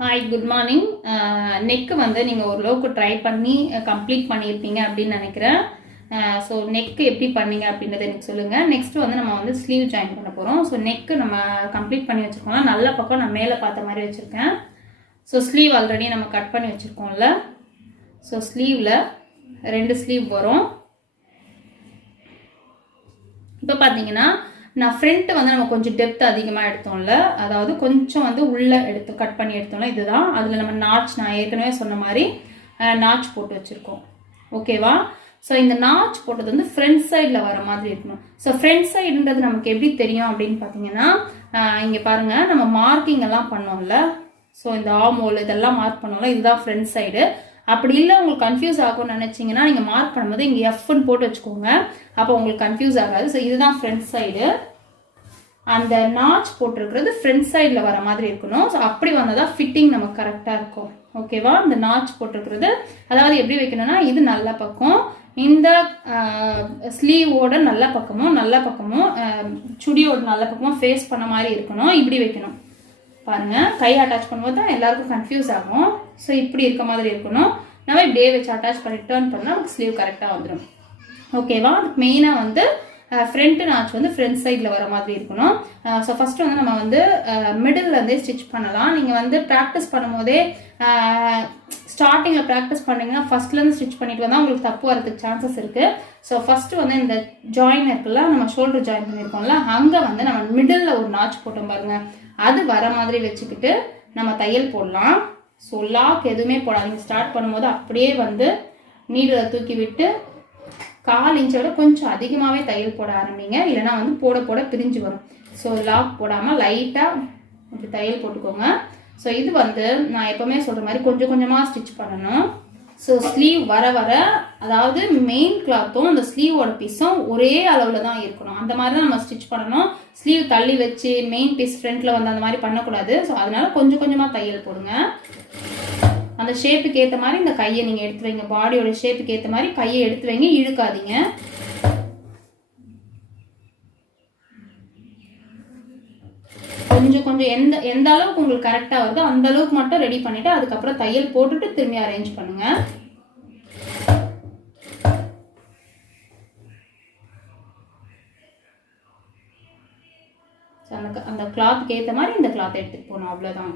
Hi, good morning. Neck வந்து நீங்கள் ஓரளவுக்கு ட்ரை பண்ணி கம்ப்ளீட் பண்ணியிருப்பீங்க அப்படின்னு நினைக்கிறேன். ஸோ நெக்கு எப்படி பண்ணீங்க அப்படின்றத எனக்கு சொல்லுங்கள். நெக்ஸ்ட் வந்து நம்ம வந்து ஸ்லீவ் ஜாயின் பண்ண போகிறோம். ஸோ நெக்கு நம்ம கம்ப்ளீட் பண்ணி வச்சுருக்கோம்னா நல்ல பக்கம் நான் மேலே பார்த்த மாதிரி வச்சுருக்கேன். ஸோ ஸ்லீவ் ஆல்ரெடி நம்ம கட் பண்ணி வச்சுருக்கோம்ல. ஸோ ஸ்லீவில் 2 ஸ்லீவ் வரும். இப்போ பார்த்தீங்கன்னா நான் ஃப்ரண்ட் வந்து நம்ம கொஞ்சம் டெப்த் அதிகமாக எடுத்தோம்ல, அதாவது கொஞ்சம் வந்து உள்ளே எடுத்து கட் பண்ணி எடுத்தோம்ல, இதுதான். அதில் நம்ம நாட்ச் நான் ஏற்கனவே சொன்ன மாதிரி நாட்ச் போட்டு வச்சுருக்கோம். ஓகேவா? ஸோ இந்த நாட்ச் போட்டது வந்து ஃப்ரண்ட் சைடில் வர மாதிரி இருக்கணும். ஸோ ஃப்ரண்ட் சைடுன்றது நமக்கு எப்படி தெரியும் அப்படின்னு பார்த்தீங்கன்னா, இங்கே பாருங்கள், நம்ம மார்க்கிங் எல்லாம் பண்ணோம்ல. ஸோ இந்த ஆமோல் இதெல்லாம் மார்க் பண்ணோம்ல, இதுதான் ஃப்ரண்ட் சைடு. அப்படி இல்லை உங்களுக்கு கன்ஃபியூஸ் ஆகும்னு நினச்சிங்கன்னா நீங்கள் மார்க் பண்ணும்போது இங்கே எஃப்னு போட்டு வச்சுக்கோங்க. அப்போ உங்களுக்கு கன்ஃபியூஸ் ஆகாது. ஸோ இதுதான் ஃப்ரண்ட் சைடு. அந்த நாட்ச் போட்டிருக்கிறது ஃப்ரண்ட் சைடில் வர மாதிரி இருக்கணும். ஸோ அப்படி வந்தால் தான் ஃபிட்டிங் நமக்கு கரெக்டாக இருக்கும். ஓகேவா? இந்த நாட்ச் போட்டிருக்கிறது அதாவது எப்படி வைக்கணும்னா, இது நல்ல பக்கம், இந்த ஸ்லீவோட நல்ல பக்கமும் சுடியோட நல்ல பக்கமும் ஃபேஸ் பண்ண மாதிரி இருக்கணும். இப்படி வைக்கணும். பாருங்கள், கை அட்டாச் பண்ணும்போது தான் எல்லாருக்கும் கன்ஃபியூஸ் ஆகும். ஸோ இப்படி இருக்க மாதிரி இருக்கணும். நம்ம இப்படியே வச்சு அட்டாச் பண்ணி டர்ன் பண்ணால் நமக்கு ஸ்லீவ் கரெக்டாக வந்துடும். ஓகேவா? மெயினாக வந்து ஃப்ரண்ட் நாட்ச் வந்து ஃப்ரண்ட் சைடில் வர மாதிரி இருக்கணும். ஸோ ஃபஸ்ட்டு வந்து நம்ம வந்து மிடில்லேருந்தே ஸ்டிச் பண்ணலாம். நீங்கள் வந்து ப்ராக்டிஸ் பண்ணும்போதே ஸ்டார்டிங்கில் ப்ராக்டிஸ் பண்ணிங்கன்னா ஃபஸ்ட்லேருந்து ஸ்டிச் பண்ணிட்டு வந்தால் உங்களுக்கு தப்பு வரதுக்கு சான்சஸ் இருக்குது. ஸோ ஃபஸ்ட்டு வந்து இந்த ஜாயின் இருக்குல்ல, நம்ம ஷோல்டர் ஜாயின் பண்ணியிருக்கோம்ல, அங்கே வந்து நம்ம மிடில் ஒரு நாட்ச் போட்டோம் பாருங்கள், அது வர மாதிரி வச்சுக்கிட்டு நம்ம தையல் போடலாம். ஸோ லாக் எதுவுமே போடாதீங்க. ஸ்டார்ட் பண்ணும்போது அப்படியே வந்து நீடில் தூக்கி விட்டு 1/4 இன்ச்சோட கொஞ்சம் அதிகமாகவே தையல் போட ஆரம்பிங்க. இல்லைனா வந்து போட போட பிரிஞ்சு வரும். ஸோ லாக் போடாமல் லைட்டாக இப்படி தையல் போட்டுக்கோங்க. ஸோ இது வந்து நான் எப்போவுமே சொல்கிற மாதிரி கொஞ்சம் கொஞ்சமாக ஸ்டிச் பண்ணணும். ஸோ ஸ்லீவ் வர வர, அதாவது மெயின் கிளாத்தும் அந்த ஸ்லீவோட பீஸும் ஒரே அளவில் தான் இருக்கணும். அந்த மாதிரி தான் நம்ம ஸ்டிச் பண்ணணும். ஸ்லீவ் தள்ளி வச்சு மெயின் பீஸ் ஃப்ரண்ட்டில் வந்து அந்த மாதிரி பண்ணக்கூடாது. ஸோ அதனால கொஞ்சம் கொஞ்சமாக தையல் போடுங்க. அந்த ஷேப்புக்கு ஏற்ற மாதிரி இந்த கையை நீங்கள் எடுத்து வைங்க. பாடியோட ஷேப்புக்கு ஏற்ற மாதிரி கையை எடுத்து வைங்க, இழுக்காதீங்க. கொஞ்சம் கொஞ்சம் எந்த அளவுக்கு உங்களுக்கு கரெக்டாக வருதோ அந்த அளவுக்கு மட்டும் ரெடி பண்ணிவிட்டு அதுக்கப்புறம் தையல் போட்டுட்டு திரும்பி அரேஞ்ச் பண்ணுங்க. அந்த கிளாத்துக்கு ஏற்ற மாதிரி இந்த கிளாத் எடுத்துட்டு போகணும். அவ்வளோதான்.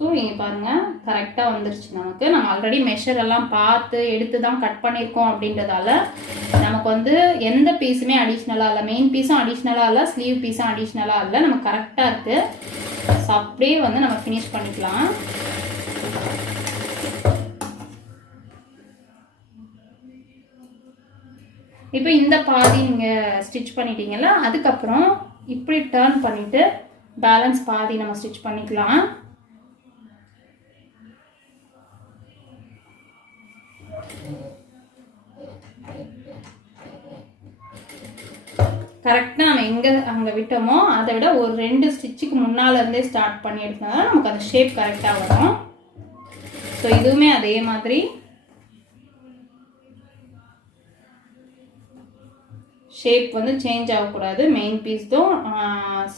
ஸோ இங்கே பாருங்கள், கரெக்டாக வந்துருச்சு நமக்கு. நம்ம ஆல்ரெடி மெஷர் எல்லாம் பார்த்து எடுத்து தான் கட் பண்ணியிருக்கோம். அப்படின்றதால நமக்கு வந்து எந்த பீஸுமே அடிஷ்னலாக இல்லை, மெயின் பீஸும் அடிஷ்னலாக இல்லை, ஸ்லீவ் பீஸும் அடிஷ்னலாக இல்லை, நமக்கு கரெக்டாக இருக்குது. ஸோ அப்படியே வந்து நம்ம ஃபினிஷ் பண்ணிக்கலாம். இப்போ இந்த பாதி நீங்கள் ஸ்டிச் பண்ணிட்டீங்கல்ல, அதுக்கப்புறம் இப்படி டர்ன் பண்ணிவிட்டு பேலன்ஸ் பாதி நம்ம ஸ்டிச் பண்ணிக்கலாம். கரெக்டாக நம்ம அங்கே விட்டோமோ அதை விட ஒரு 2 ஸ்டிச்சுக்கு முன்னால் இருந்தே ஸ்டார்ட் பண்ணி எடுத்தோம்னா நமக்கு அந்த ஷேப் கரெக்டாக வரும். ஸோ இதுவுமே அதே மாதிரி ஷேப் வந்து சேஞ்ச் ஆகக்கூடாது. மெயின் பீஸும்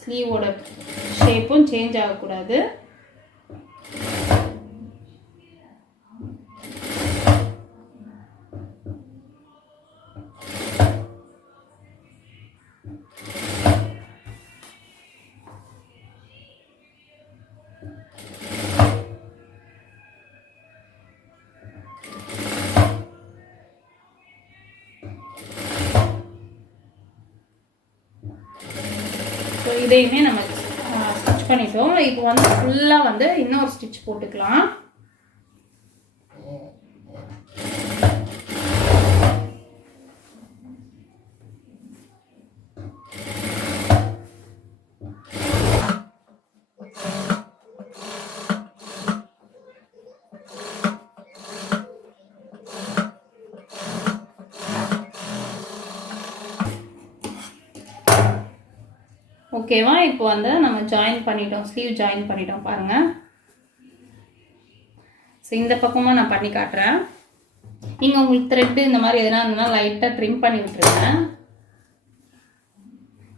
ஸ்லீவோட ஷேப்பும் சேஞ்ச் ஆகக்கூடாது. இதையுமே நம்ம ஸ்டிச் பண்ணிட்டோம். இப்போ வந்து ஃபுல்லாக வந்து இன்னொரு ஸ்டிச் போட்டுக்கலாம். ஓகேவா? இப்போ வந்து நம்ம ஜாயின் பண்ணிட்டோம், ஸ்லீவ் ஜாயின் பண்ணிட்டோம் பாருங்கள். ஸோ இந்த பக்கமும் நான் பண்ணி காட்டுறேன். நீங்கள் உங்களுக்கு த்ரெட்டு இந்த மாதிரி எதனா இருந்தால் லைட்டாக ட்ரிம் பண்ணி விட்டுருங்க.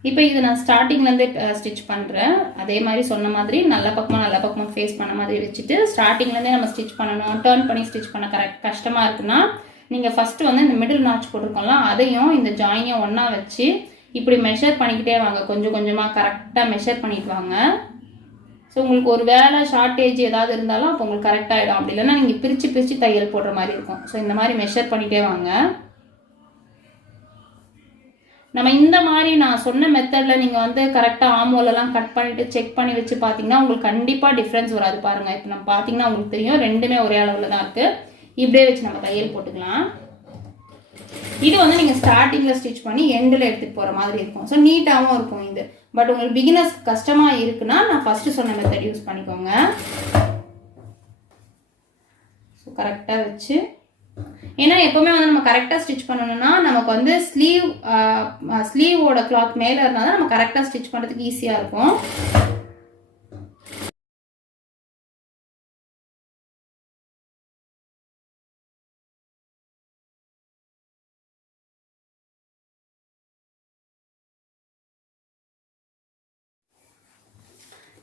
இப்போ இது நான் ஸ்டார்டிங்லேருந்தே ஸ்டிச் பண்ணுறேன். அதே மாதிரி சொன்ன மாதிரி நல்ல பக்கமாக ஃபேஸ் பண்ண மாதிரி வச்சுட்டு ஸ்டார்டிங்லேருந்தே நம்ம ஸ்டிச் பண்ணணும். டர்ன் பண்ணி ஸ்டிச் பண்ண கஷ்டமாக இருக்குன்னா நீங்கள் ஃபஸ்ட்டு வந்து இந்த மிடில் நாட்ச் போட்டிருக்கோம்ல அதையும் இந்த ஜாயினையும் ஒன்றா வச்சு இப்படி மெஷர் பண்ணிக்கிட்டே வாங்க. கொஞ்சம் கொஞ்சமாக கரெக்டாக மெஷர் பண்ணிட்டு வாங்க. ஸோ உங்களுக்கு ஒரு வேலை ஷார்ட்டேஜ் ஏதாவது இருந்தாலும் அப்போ உங்களுக்கு கரெக்டாகிடும். அப்படி இல்லைன்னா நீங்கள் பிரித்து தையல் போடுற மாதிரி இருக்கும். ஸோ இந்த மாதிரி மெஷர் பண்ணிகிட்டே வாங்க. நம்ம இந்த மாதிரி நான் சொன்ன மெத்தடில் நீங்கள் வந்து கரெக்டாக ஆமோலெல்லாம் கட் பண்ணிவிட்டு செக் பண்ணி வச்சு பார்த்தீங்கன்னா உங்களுக்கு கண்டிப்பாக டிஃப்ரென்ஸ் வராது. பாருங்கள், இப்போ நம்ம பார்த்தீங்கன்னா உங்களுக்கு தெரியும் ரெண்டுமே ஒரே அளவில் தான் இருக்குது. இப்படியே வச்சு நம்ம தையல் போட்டுக்கலாம். இது வந்து நீங்கள் ஸ்டார்டிங்கில் ஸ்டிச் பண்ணி எண்டில் எடுத்துகிட்டு போகிற மாதிரி இருக்கும். ஸோ நீட்டாகவும் இருக்கும் இது. பட் உங்களுக்கு பிகினர்ஸ் கஷ்டமாக இருக்குன்னா நான் ஃபஸ்ட்டு சொன்ன மெத்தட் யூஸ் பண்ணிக்கோங்க. ஸோ கரெக்டாக வச்சு, ஏன்னா எப்போவுமே வந்து நம்ம கரெக்டாக ஸ்டிச் பண்ணணும்னா நமக்கு வந்து ஸ்லீவோட கிளாத் மேலே இருந்தால் தான் நம்ம கரெக்டாக ஸ்டிச் பண்ணுறதுக்கு ஈஸியாக இருக்கும்.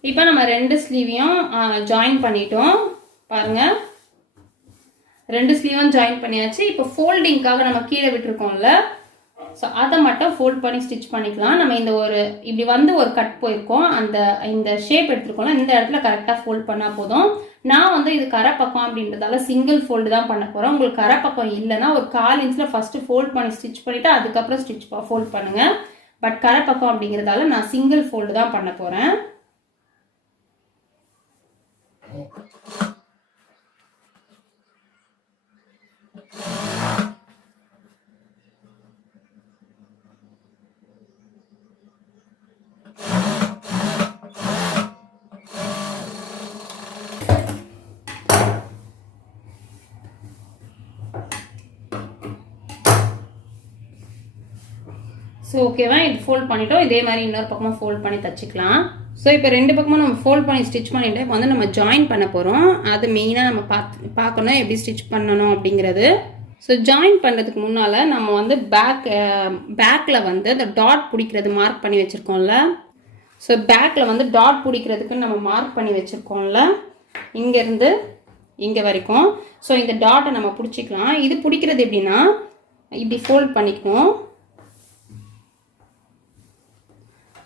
இப்போ நம்ம ரெண்டு ஸ்லீவையும் ஜாயின் பண்ணிட்டோம். பாருங்கள், ரெண்டு ஸ்லீவும் ஜாயின் பண்ணியாச்சு. இப்போ ஃபோல்டிங்காக நம்ம கீழே விட்டுருக்கோம்ல, ஸோ அதை மட்டும் ஃபோல்ட் பண்ணி ஸ்டிச் பண்ணிக்கலாம். நம்ம இந்த ஒரு இப்படி வந்து ஒரு கட் போயிருக்கோம், இந்த ஷேப் எடுத்துருக்கோம்ல, இந்த இடத்துல கரெக்டாக ஃபோல்ட் பண்ணால் போதும். நான் வந்து இது கரை பக்கம் அப்படின்றதால சிங்கிள் ஃபோல்டு தான் பண்ண போகிறேன். உங்களுக்கு கரை பக்கம் இல்லைன்னா ஒரு 1/4 இன்ச்சில் ஃபஸ்ட்டு ஃபோல்ட் பண்ணி ஸ்டிச் பண்ணிவிட்டு அதுக்கப்புறம் ஃபோல்ட் பண்ணுங்கள். பட் கரை பக்கம் அப்படிங்கிறதால நான் சிங்கிள் ஃபோல்டு தான் பண்ண போகிறேன். ஸோ ஓகேவா, இது ஃபோல்ட் பண்ணிட்டோம். இதே மாதிரி இன்னொரு பக்கமாக ஃபோல்ட் பண்ணி தச்சுக்கலாம். ஸோ இப்போ ரெண்டு பக்கமும் நம்ம ஃபோல்ட் பண்ணி ஸ்டிச் பண்ணிவிட்டு இப்போ வந்து நம்ம ஜாயின் பண்ண போகிறோம். அது மெயினாக நம்ம பார்க்கணும் எப்படி ஸ்டிச் பண்ணணும் அப்படிங்கிறது. ஸோ ஜாயின் பண்ணுறதுக்கு முன்னால் நம்ம வந்து பேக்கில் வந்து இந்த டாட் பிடிக்கிறது மார்க் பண்ணி வச்சுருக்கோம்ல. ஸோ பேக்கில் வந்து டாட் பிடிக்கிறதுக்கு நம்ம மார்க் பண்ணி வச்சுருக்கோம்ல, இங்கேருந்து இங்கே வரைக்கும். ஸோ இந்த டாட்டை நம்ம பிடிச்சிக்கலாம். இது பிடிக்கிறது எப்படின்னா இப்படி ஃபோல்ட் பண்ணிக்கணும்.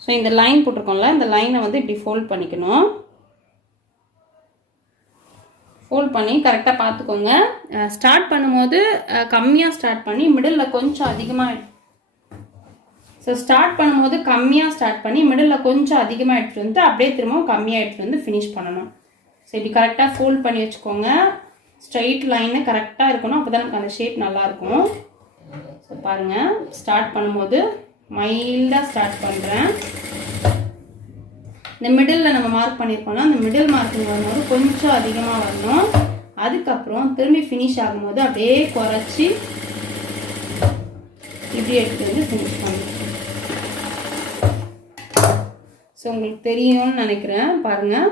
ஸோ இந்த லைன் போட்டிருக்கோம்ல, இந்த லைனை வந்து இப்படி ஃபோல்ட் பண்ணிக்கணும். ஃபோல்ட் பண்ணி கரெக்டாக பார்த்துக்கோங்க. ஸ்டார்ட் பண்ணும்போது கம்மியாக ஸ்டார்ட் பண்ணி மிடில் கொஞ்சம் அதிகமாக, ஸோ ஸ்டார்ட் பண்ணும்போது கம்மியாக ஸ்டார்ட் பண்ணி மிடில் கொஞ்சம் அதிகமாக எடுத்துகிட்டு வந்து அப்படியே திரும்பவும் கம்மியாக எடுத்துகிட்டு வந்து ஃபினிஷ் பண்ணணும். ஸோ இப்படி கரெக்டாக ஃபோல்ட் பண்ணி வச்சுக்கோங்க. ஸ்ட்ரைட் லைனு கரெக்டாக இருக்கணும், அப்போ தான் நமக்கு அந்த ஷேப் நல்லாயிருக்கும். ஸோ பாருங்கள், ஸ்டார்ட் பண்ணும்போது மைல்டாக ஸ்டார்ட் பண்ணுறேன். இந்த மிடில் நம்ம மார்க் பண்ணியிருக்கோம்னா அந்த மிடில் மார்க்கிங் வரும்போது கொஞ்சம் அதிகமாக வரணும். அதுக்கப்புறம் திரும்பி ஃபினிஷ் ஆகும்போது அப்படியே குறைச்சி இப்படி எடுத்து வந்து ஃபினிஷ் பண்ணிடுறோம். ஸோ உங்களுக்கு தெரியும்னு நினைக்கிறேன். பாருங்கள்,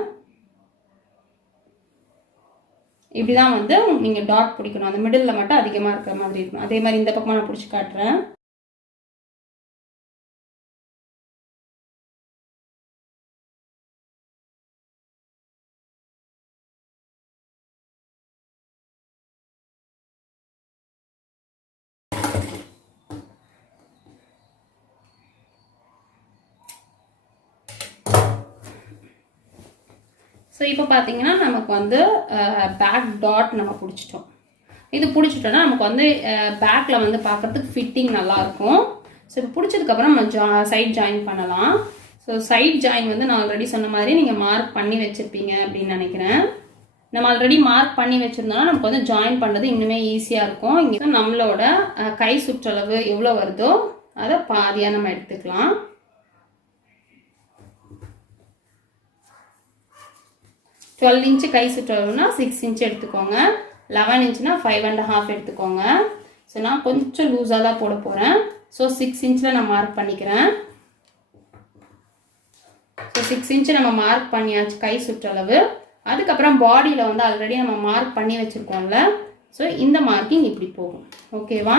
இப்படி தான் வந்து நீங்கள் டாட் பிடிக்கணும். அந்த மிடில் மட்டும் அதிகமாக இருக்கிற மாதிரி இருக்கணும். அதே மாதிரி இந்த பக்கமாக நான் பிடிச்சி காட்டுறேன். ஸோ இப்போ பார்த்தீங்கன்னா நமக்கு வந்து பேக் டாட் நம்ம பிடிச்சிட்டோம். இது பிடிச்சிட்டோன்னா நமக்கு வந்து பேக்கில் வந்து பார்க்குறதுக்கு ஃபிட்டிங் நல்லாயிருக்கும். ஸோ இப்போ பிடிச்சதுக்கப்புறம் நம்ம சைட் ஜாயின் பண்ணலாம். ஸோ சைட் ஜாயின் வந்து நான் ஆல்ரெடி சொன்ன மாதிரி நீங்கள் மார்க் பண்ணி வச்சுருப்பீங்க அப்படின்னு நினைக்கிறேன். நம்ம ஆல்ரெடி மார்க் பண்ணி வச்சுருந்தோம்னா நமக்கு வந்து ஜாயின் பண்ணுறது இன்னுமே ஈஸியாக இருக்கும். இங்கே நம்மளோட கை சுற்றளவு எவ்வளோ வருதோ அதை பாதியாக நம்ம எடுத்துக்கலாம். 12 இன்ச்சு கை சுற்றளவுனா 6 இன்ச்சு எடுத்துக்கோங்க. 11 இன்ச்சுனா 5.5 எடுத்துக்கோங்க. ஸோ நான் கொஞ்சம் லூஸாக தான் போட போகிறேன். ஸோ 6 இன்ச்சில் நான் மார்க் பண்ணிக்கிறேன். ஸோ 6 இன்ச்சு நம்ம மார்க் பண்ணியாச்சு கை சுற்றளவு. அதுக்கப்புறம் பாடியில் வந்து ஆல்ரெடி நம்ம மார்க் பண்ணி வச்சுருக்கோம்ல, ஸோ இந்த மார்க்கிங் இப்படி போகும். ஓகேவா?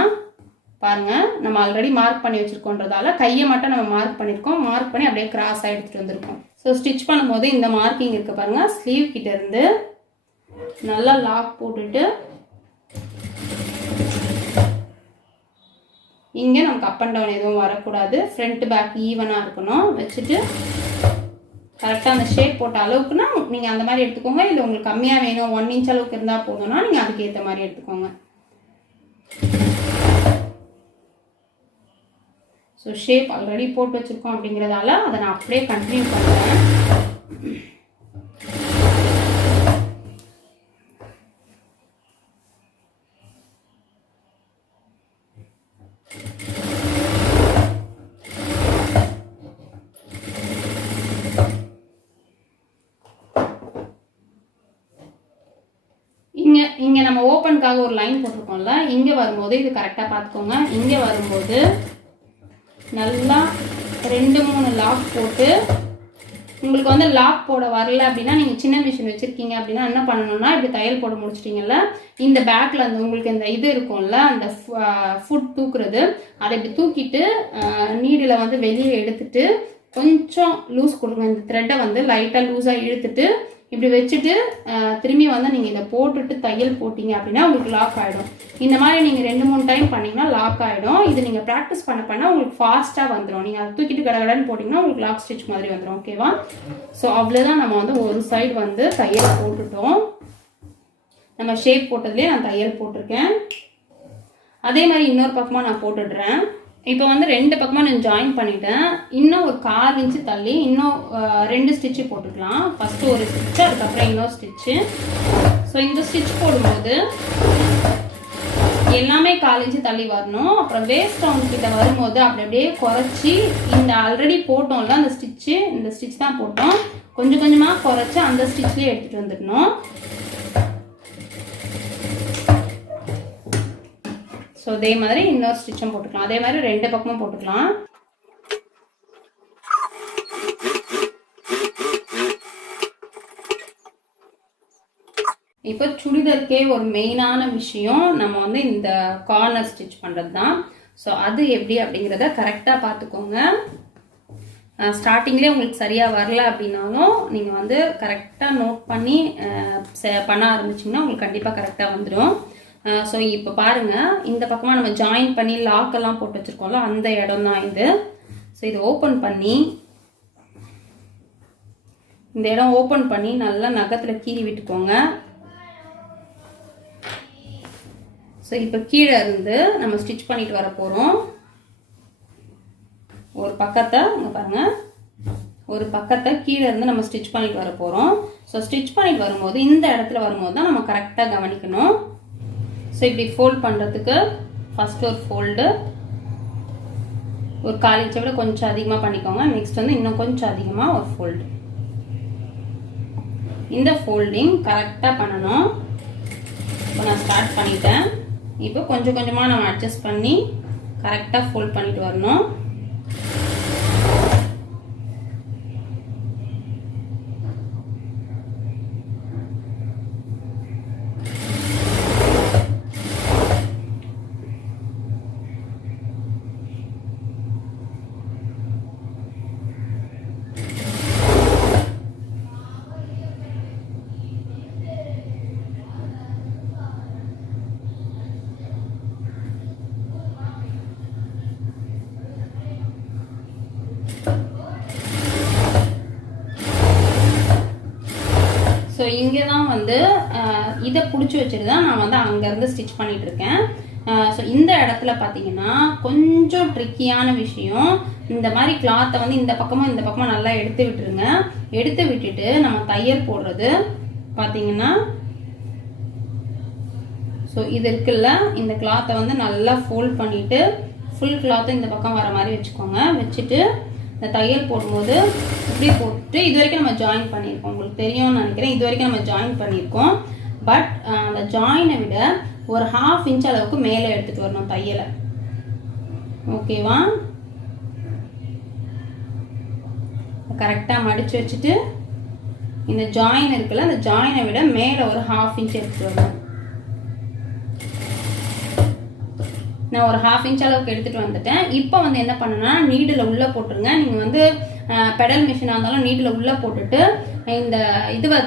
பாருங்கள், நம்ம ஆல்ரெடி மார்க் பண்ணி வச்சுருக்கோன்றதால கையை மட்டும் நம்ம மார்க் பண்ணியிருக்கோம். மார்க் பண்ணி அப்படியே கிராஸாக எடுத்துகிட்டு வந்திருக்கோம். ஸோ ஸ்டிச் பண்ணும்போது இந்த மார்க்கிங் இருக்குது பாருங்கள், ஸ்லீவ் கிட்டேருந்து நல்லா லாக் போட்டுட்டு இங்கே நமக்கு அப் அண்ட் டவுன் எதுவும் வரக்கூடாது. ஃப்ரண்ட் பேக் ஈவனாக இருக்கணும். வச்சுட்டு கரெக்டாக அந்த ஷேப் போட்ட அளவுக்குன்னா நீங்கள் அந்த மாதிரி எடுத்துக்கோங்க. இல்லை உங்களுக்கு கம்மியாக வேணும் 1 இன்ச் அளவுக்கு இருந்தால் போதும்னா நீங்கள் அதுக்கு ஏற்ற மாதிரி எடுத்துக்கோங்க. ஸோ ஷேப் ஆல்ரெடி போட்டு வச்சுருக்கோம் அப்படிங்கிறதால அதை நான் அப்படியே கண்டினியூ பண்ணுறேன். இங்கே நம்ம ஓப்பனுக்காக ஒரு லைன் போட்டிருக்கோம்ல, இங்கே வரும்போது இது கரெக்டாக பார்த்துக்கோங்க. இங்கே வரும்போது நல்லா 2-3 லாக் போட்டு, உங்களுக்கு வந்து லாக் போட வரல அப்படின்னா நீங்கள் சின்ன மிஷின் வச்சுருக்கீங்க அப்படின்னா என்ன பண்ணணும்னா, இப்படி தையல் போட முடிச்சிட்டிங்கல்ல, இந்த பேக்கில் அந்த உங்களுக்கு இந்த இது இருக்கும்ல, அந்த ஃபுட் தூக்குறது, அதை இப்படி தூக்கிட்டு நீடில் வந்து வெளியே எடுத்துட்டு கொஞ்சம் லூஸ் கொடுங்க. இந்த த்ரெட்டை வந்து லைட்டாக லூஸாக இழுத்துட்டு இப்படி வச்சுட்டு திரும்பி வந்து நீங்கள் இதை போட்டுட்டு தையல் போட்டிங்க அப்படின்னா உங்களுக்கு லாக் ஆகிடும். இந்த மாதிரி நீங்கள் 2-3 டைம் பண்ணிங்கன்னா லாக் ஆகிடும். இது நீங்கள் ப்ராக்டிஸ் பண்ண உங்களுக்கு ஃபாஸ்ட்டாக வந்துடும். நீங்கள் அதை தூக்கிட்டு கடகடன்னு போட்டிங்கன்னா உங்களுக்கு லாக் ஸ்டிச் மாதிரி வந்துடும். ஓகேவா? ஸோ அவ்வளோதான். நம்ம வந்து ஒரு சைடு வந்து தையல் போட்டுட்டோம். நம்ம ஷேப் போட்டதுலேயே நான் தையல் போட்டிருக்கேன். அதே மாதிரி இன்னொரு பக்கமாக நான் போட்டுடுறேன். இப்போ வந்து 2 பக்கமாக நான் ஜாயின் பண்ணிட்டேன். இன்னும் ஒரு 1/4 இன்ச்சு தள்ளி இன்னும் 2 ஸ்டிச்சு போட்டுக்கலாம். ஃபஸ்ட்டு ஒரு ஸ்டிச்சு, அதுக்கப்புறம் இன்னொரு ஸ்டிச்சு. ஸோ இந்த ஸ்டிச் போடும்போது எல்லாமே 1/4 இன்ச்சு தள்ளி வரணும். அப்புறம் வேஸ்ட் ரவுண்ட் கிட்ட வரும்போது அப்படி அப்படியே குறைச்சி இந்த ஆல்ரெடி போட்டோம்ல அந்த ஸ்டிச்சு, இந்த ஸ்டிச் தான் போட்டோம், கொஞ்சம் கொஞ்சமாக குறைச்சி அந்த ஸ்டிச்லேயே எடுத்துகிட்டு வந்துடணும். ஸோ அதே மாதிரி இன்னொரு ஸ்டிச்சும் போட்டுக்கலாம். அதே மாதிரி 2 பக்கமும் போட்டுக்கலாம். இப்போ சுடிதாருக்கே ஒரு மெயினான விஷயம் நம்ம வந்து இந்த கார்னர் ஸ்டிச் பண்ணுறது தான். ஸோ அது எப்படி அப்படிங்கிறத கரெக்டாக பார்த்துக்கோங்க. ஸ்டார்டிங்லேயே உங்களுக்கு சரியாக வரல அப்படின்னாலும் நீங்கள் வந்து கரெக்டாக நோட் பண்ணி பண்ண ஆரம்பிச்சிங்கன்னா உங்களுக்கு கண்டிப்பாக கரெக்டாக வந்துடும். ஸோ இப்போ பாருங்கள், இந்த பக்கமாக நம்ம ஜாயின் பண்ணி லாக்கெல்லாம் போட்டு வச்சுருக்கோம்ல, அந்த இடம் தான் இது. ஸோ இதை ஓப்பன் பண்ணி இந்த இடம் ஓப்பன் பண்ணி நல்லா நகத்தில் கீறி விட்டுக்கோங்க. ஸோ இப்போ கீழே இருந்து நம்ம ஸ்டிச் பண்ணிட்டு வர போகிறோம். ஒரு பக்கத்தை இங்கே பாருங்கள், ஒரு பக்கத்தை கீழே இருந்து நம்ம ஸ்டிச் பண்ணிட்டு வர போகிறோம். ஸோ ஸ்டிச் பண்ணிட்டு வரும்போது இந்த இடத்துல வரும்போது தான் நம்ம கரெக்டாக கவனிக்கணும். ஸோ இப்படி ஃபோல்ட் பண்ணுறதுக்கு ஃபஸ்ட்டு ஒரு ஃபோல்டு, ஒரு 1/4 இன்ச்சை விட கொஞ்சம் அதிகமாக பண்ணிக்கோங்க. நெக்ஸ்ட் வந்து இன்னும் கொஞ்சம் அதிகமாக ஒரு ஃபோல்டு. இந்த ஃபோல்டிங் கரெக்டாக பண்ணணும். இப்போ நான் ஸ்டார்ட் பண்ணிட்டேன். இப்போ கொஞ்சம் கொஞ்சமாக நம்ம அட்ஜஸ்ட் பண்ணி கரெக்டாக ஃபோல்ட் பண்ணிட்டு வரணும். ஸோ இங்கே தான் வந்து இதை பிடிச்சி வச்சுட்டு தான் நான் வந்து அங்கேருந்து ஸ்டிச் பண்ணிகிட்ருக்கேன். ஸோ இந்த இடத்துல பார்த்தீங்கன்னா கொஞ்சம் ட்ரிக்கியான விஷயம், இந்த மாதிரி கிளாத்தை வந்து இந்த பக்கமும் நல்லா எடுத்து விட்டுருங்க. எடுத்து விட்டுட்டு நம்ம தையல் போடுறது பார்த்தீங்கன்னா, ஸோ இது இருக்குல்ல, இந்த கிளாத்தை வந்து நல்லா ஃபோல்ட் பண்ணிவிட்டு ஃபுல் கிளாத்தை இந்த பக்கம் வர மாதிரி வச்சுக்கோங்க. வச்சுட்டு இந்த தையல் போடும்போது இப்படி போட்டு இது வரைக்கும் நம்ம ஜாயின் பண்ணியிருக்கோம். உங்களுக்கு தெரியும்னு நினைக்கிறேன். இது வரைக்கும் நம்ம ஜாயின் பண்ணியிருக்கோம். பட் அந்த ஜாயினை விட ஒரு 1/2 இன்ச் அளவுக்கு மேலே எடுத்துகிட்டு வரணும் தையலை. ஓகேவா? கரெக்டாக மடித்து வச்சுட்டு இந்த ஜாயின் இருக்குல்ல, அந்த ஜாயினை விட மேலே ஒரு 1/2 இன்ச் எடுத்துகிட்டு வருவேன். நான் ஒரு 1/2 இன்ச் அளவுக்கு எடுத்துகிட்டு வந்துட்டேன். இப்போ வந்து என்ன பண்ணணும்னா நீடில் உள்ளே போட்டுருங்க. நீங்கள் வந்து பெடல் மிஷினாக இருந்தாலும் நீடில் உள்ளே போட்டுட்டு இந்த இதுவை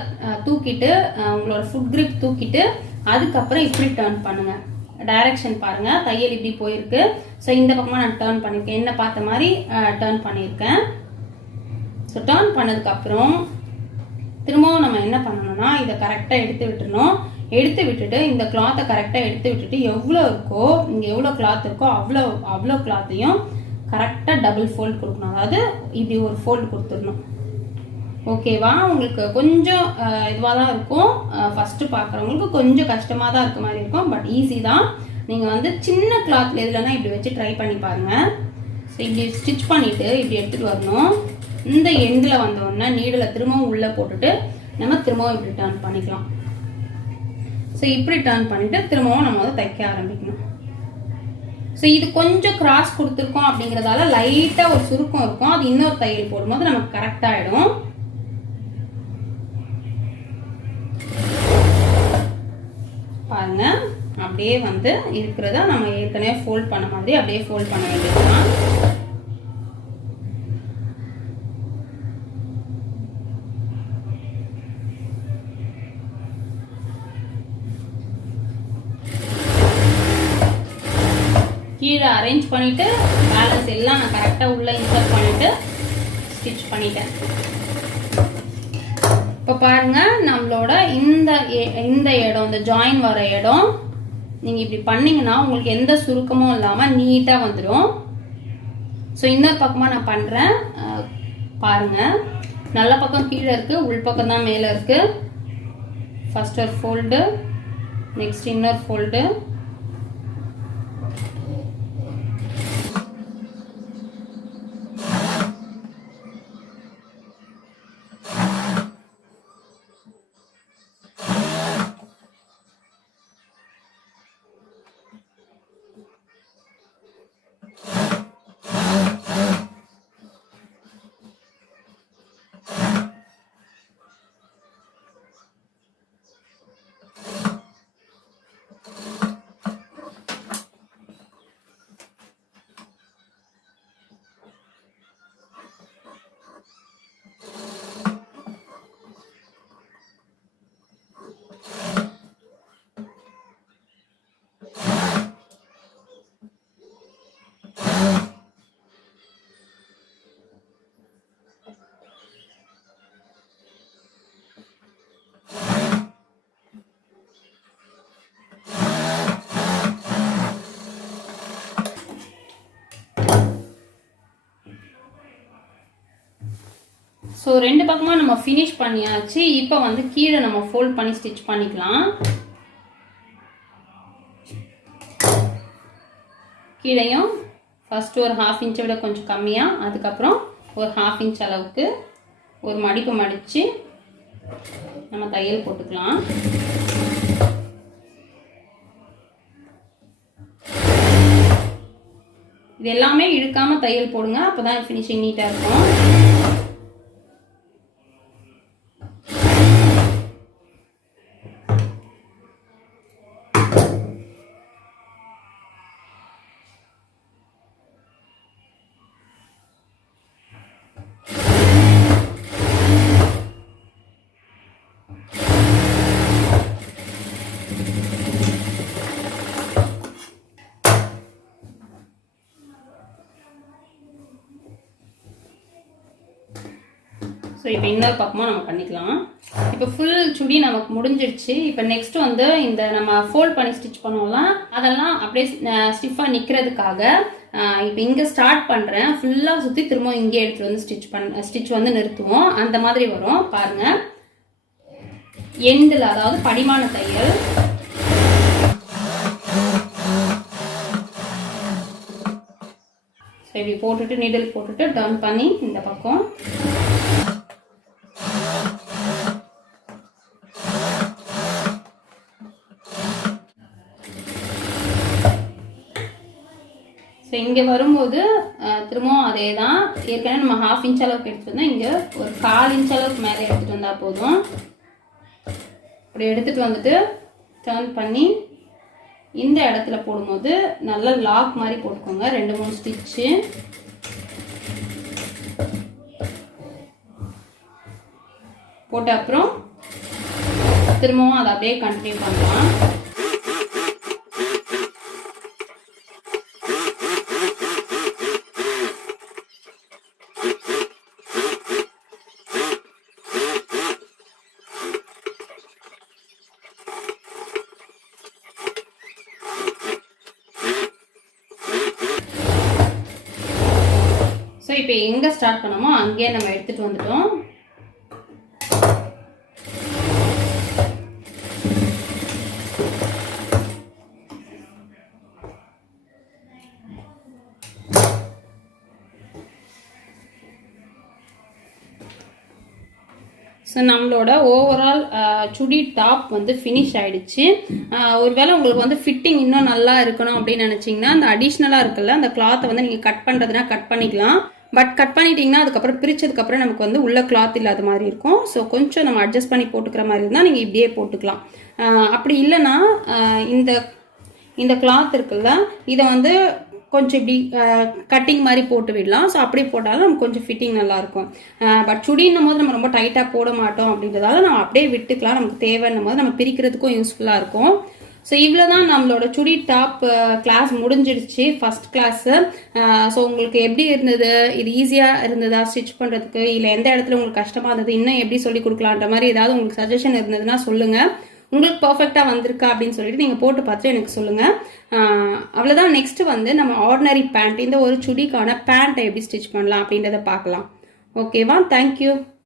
தூக்கிட்டு உங்களோட ஃபுட் கிரிப் தூக்கிட்டு அதுக்கப்புறம் இப்படி டர்ன் பண்ணுங்கள். டைரக்ஷன் பாருங்கள், தையல் இப்படி போயிருக்கு. ஸோ இந்த பக்கமாக நான் டர்ன் பண்ணியிருக்கேன், என்ன பார்த்த மாதிரி டர்ன் பண்ணியிருக்கேன். ஸோ டர்ன் பண்ணதுக்கப்புறம் திரும்பவும் நம்ம என்ன பண்ணணும்னா இதை கரெக்டாக எடுத்து விட்டுணும். எடுத்து விட்டுட்டு இந்த கிளாத்தை கரெக்டாக எடுத்து விட்டுட்டு எவ்வளோ இருக்கோ, இங்கே எவ்வளோ கிளாத் இருக்கோ அவ்வளோ கிளாத்தையும் கரெக்டாக டபுள் ஃபோல்ட் கொடுக்கணும். அதாவது இப்படி ஒரு ஃபோல்டு கொடுத்துடணும். ஓகேவா? உங்களுக்கு கொஞ்சம் இதுவாக தான் இருக்கும், ஃபஸ்ட்டு பார்க்குறவங்களுக்கு கொஞ்சம் கஷ்டமாக தான் இருக்க மாதிரி இருக்கும். பட் ஈஸி தான். நீங்கள் வந்து சின்ன கிளாத்தில் எதுலன்னா இப்படி வச்சு ட்ரை பண்ணி பாருங்கள். ஸோ இப்படி ஸ்டிச் பண்ணிவிட்டு இப்படி எடுத்துகிட்டு வரணும். இந்த எண்டில் வந்தோடனே நீடில் திரும்பவும் உள்ளே போட்டுட்டு நம்ம திரும்பவும் இப்படி டர்ன் பண்ணிக்கலாம். ஸோ இப்படி டர்ன் பண்ணிவிட்டு திரும்பவும் நம்ம வந்து தைக்க ஆரம்பிக்கணும். ஸோ இது கொஞ்சம் கிராஸ் கொடுத்துருக்கோம் அப்படிங்கிறதால லைட்டாக ஒரு சுருக்கம் இருக்கும். அது இன்னொரு தையல் போடும்போது நமக்கு கரெக்டாகிடும். பாருங்க, அப்படியே வந்து இருக்கிறதா நம்ம ஏற்கனவே ஃபோல்ட் பண்ண மாதிரி அப்படியே ஃபோல்ட் பண்ண வேண்டியதுதான். கீழே அரேஞ்ச் பண்ணிட்டு பேலன்ஸ் எல்லாம் நான் கரெக்டாக உள்ள இன்சர்ட் பண்ணிட்டு ஸ்டிச் பண்ணிட்டேன். இப்போ பாருங்க, நம்மளோட இந்த இடம், இந்த ஜாயின் வர இடம் நீங்கள் இப்படி பண்ணீங்கன்னா உங்களுக்கு எந்த சுருக்கமும் இல்லாமல் நீட்டாக வந்துடும். ஸோ இன்னொரு பக்கமாக நான் பண்ணுறேன் பாருங்க. நல்ல பக்கம் கீழே இருக்குது, உள் பக்கம் தான் மேலே இருக்குது. ஃபர்ஸ்ட் ஒரு ஃபோல்டு, நெக்ஸ்ட் இன்னொரு ஃபோல்டு, ஸோ ரெண்டு பக்கமாக நம்ம ஃபினிஷ் பண்ணியாச்சு. இப்போ வந்து கீழே நம்ம ஃபோல்ட் பண்ணி ஸ்டிச் பண்ணிக்கலாம். கீழையும் ஃபஸ்ட்டு ஒரு 1/2 இன்ச்சை விட கொஞ்சம் கம்மியாக, அதுக்கப்புறம் ஒரு 1/2 இன்ச் அளவுக்கு ஒரு மடிப்பு மடித்து நம்ம தையல் போட்டுக்கலாம். இது எல்லாமே இழுக்காமல் தையல் போடுங்க, அப்போ தான் ஃபினிஷிங் நீட்டாக இருக்கும். ஸோ இப்போ இன்னொரு பக்கமாக நம்ம பண்ணிக்கலாம். இப்போ ஃபுல் சுடி நமக்கு முடிஞ்சிடுச்சு. இப்போ நெக்ஸ்ட் வந்து இந்த நம்ம ஃபோல்ட் பண்ணி ஸ்டிச் பண்ணுவோம்லாம், அதெல்லாம் அப்படியே ஸ்டிஃபாக நிற்கிறதுக்காக இப்போ இங்கே ஸ்டார்ட் பண்ணுறேன். ஃபுல்லாக சுற்றி திரும்ப இங்கே எடுத்துகிட்டு வந்து ஸ்டிச் வந்து நிறுத்துவோம். அந்த மாதிரி வரும் பாருங்கள். எண்டில், அதாவது படிமான தையல், ஸோ இப்படி போட்டுட்டு நீடில் போட்டுட்டு டர்ன் பண்ணி இந்த பக்கம் இங்கே வரும்போது திரும்பவும் அதே தான். ஏற்கனவே நம்ம 1/2 இன்ச் அளவுக்கு எடுத்துகிட்டு வந்தால் இங்கே ஒரு 1/4 இன்ச் அளவுக்கு மேலே எடுத்துகிட்டு வந்தால் போதும். இப்படி எடுத்துகிட்டு வந்துட்டு டர்ன் பண்ணி இந்த இடத்துல போடும்போது நல்லா லாக் மாதிரி போட்டுக்கோங்க. 2-3 ஸ்டிச்சு போட்ட அப்புறம் திரும்பவும் அதை அப்படியே கண்டினியூ பண்ணலாம். ஸோ இப்போ எங்கே ஸ்டார்ட் பண்ணோமோ அங்கேயே நம்ம எடுத்துகிட்டு வந்துட்டோம். ஸோ நம்மளோட ஓவரால் சுடி டாப் வந்து ஃபினிஷ் ஆகிடுச்சு. ஒருவேளை உங்களுக்கு வந்து ஃபிட்டிங் இன்னும் நல்லா இருக்கணும் அப்படின்னு நினச்சிங்கன்னா அந்த அடிஷ்னலாக இருக்குல்ல அந்த கிளாத்தை வந்து நீங்கள் கட் பண்ணுறதுனா கட் பண்ணிக்கலாம். பட் கட் பண்ணிட்டீங்கன்னா அதுக்கப்புறம் பிரித்ததுக்கப்புறம் நமக்கு வந்து உள்ள கிளாத் இல்லாத மாதிரி இருக்கும். ஸோ கொஞ்சம் நம்ம அட்ஜஸ்ட் பண்ணி போட்டுக்கிற மாதிரி இருந்தால் நீங்கள் இப்படியே போட்டுக்கலாம். அப்படி இல்லைன்னா இந்த கிளாத் இருக்குல்ல இதை வந்து கொஞ்சம் இப்படி கட்டிங் மாதிரி போட்டு விடலாம். ஸோ அப்படி போட்டாலும் நமக்கு கொஞ்சம் ஃபிட்டிங் நல்லாயிருக்கும். பட் சுடின்னும் போது நம்ம ரொம்ப டைட்டாக போட மாட்டோம் அப்படின்றதால நம்ம அப்படியே விட்டுக்கலாம். நமக்கு தேவைன்னும் போது நம்ம பிரிக்கிறதுக்கும் யூஸ்ஃபுல்லாக இருக்கும். ஸோ இவ்வளோ தான் நம்மளோட சுடி டாப் கிளாஸ் முடிஞ்சிடுச்சு, ஃபஸ்ட் கிளாஸு. ஸோ உங்களுக்கு எப்படி இருந்தது? இது ஈஸியாக இருந்ததா ஸ்டிச் பண்ணுறதுக்கு? இல்லை எந்த இடத்துல உங்களுக்கு கஷ்டமாக இருந்தது? இன்னும் எப்படி சொல்லி கொடுக்கலான்ற மாதிரி ஏதாவது உங்களுக்கு சஜஷன் இருந்ததுன்னா சொல்லுங்கள். உங்களுக்கு பர்ஃபெக்டாக வந்திருக்கா அப்படின்னு சொல்லிட்டு நீங்கள் போட்டு பார்த்துட்டு எனக்கு சொல்லுங்கள். அவ்வளோதான். நெக்ஸ்ட்டு வந்து நம்ம ஆர்டினரி பேண்ட், இந்த ஒரு சுடிக்கான பேண்ட்டை எப்படி ஸ்டிச் பண்ணலாம் அப்படின்றத பார்க்கலாம். ஓகேவா? தேங்க்யூ.